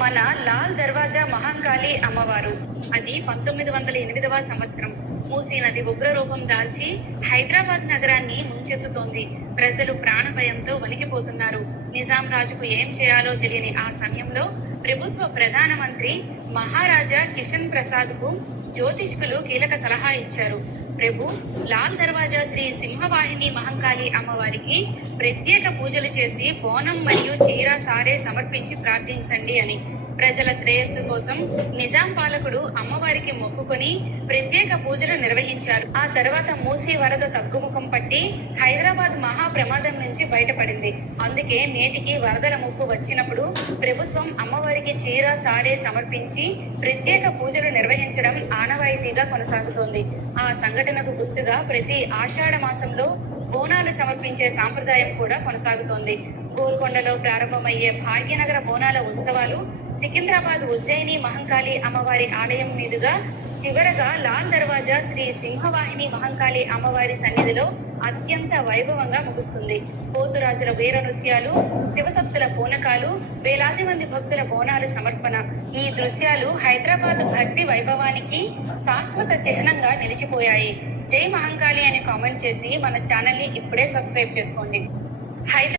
మన లాల్ దర్వాజా మహంకాళి అమ్మవారు. అది 1908వ సంవత్సరం మూసీ నది ఉగ్ర రూపం దాల్చి హైదరాబాద్ నగరాన్ని ముంచెత్తుతోంది. ప్రజలు ప్రాణభయంతో వణికిపోతున్నారు. నిజాం రాజుకు ఏం చేయాలో తెలియని ఆ సమయంలో ప్రభుత్వ ప్రధానమంత్రి మహారాజా కిషన్ ప్రసాద్ కు జ్యోతిష్కులు కీలక సలహా ఇచ్చారు. ప్రభు, లాల్ దర్వాజా శ్రీ సింహవాహిని మహంకాళి అమ్మవారికి ప్రత్యేక పూజలు చేసి బోనం మరియు చీర సారే సమర్పించి ప్రార్థించండి అని. ప్రజల శ్రేయస్సు కోసం నిజాం పాలకుడు అమ్మవారికి మొక్కుకొని ప్రత్యేక పూజలు నిర్వహించారు. ఆ తర్వాత మూసీ వరద తగ్గుముఖం పట్టి హైదరాబాద్ మహా ప్రమాదం నుంచి బయటపడింది. అందుకే నేటికి వరదల ముప్పు వచ్చినప్పుడు ప్రభుత్వం అమ్మవారికి చీర సారే సమర్పించి ప్రత్యేక పూజలు నిర్వహించడం ఆనవాయితీగా కొనసాగుతోంది. ఆ సంఘటనకు గుర్తుగా ప్రతి ఆషాఢ మాసంలో బోనాలు సమర్పించే సాంప్రదాయం కూడా కొనసాగుతోంది. గోల్కొండలో ప్రారంభమయ్యే భాగ్యనగర బోనాల ఉత్సవాలు సికింద్రాబాద్ ఉజ్జయిని మహంకాళి అమ్మవారి ఆలయం మీదుగా చివరగా లాల్ దర్వాజా శ్రీ సింహవాహిని మహంకాళి అమ్మవారి సన్నిధిలో అత్యంత వైభవంగా ముగుస్తుంది. పోతురాజుల వీర నృత్యాలు, శివసత్తుల పూనకాలు, వేలాది మంది భక్తుల బోనాలు సమర్పణ, ఈ దృశ్యాలు హైదరాబాద్ భక్తి వైభవానికి శాశ్వత చిహ్నంగా నిలిచిపోయాయి. జై మహంకాళి అని కామెంట్ చేసి మన ఛానల్ ని ఇప్పుడే సబ్స్క్రైబ్ చేసుకోండి.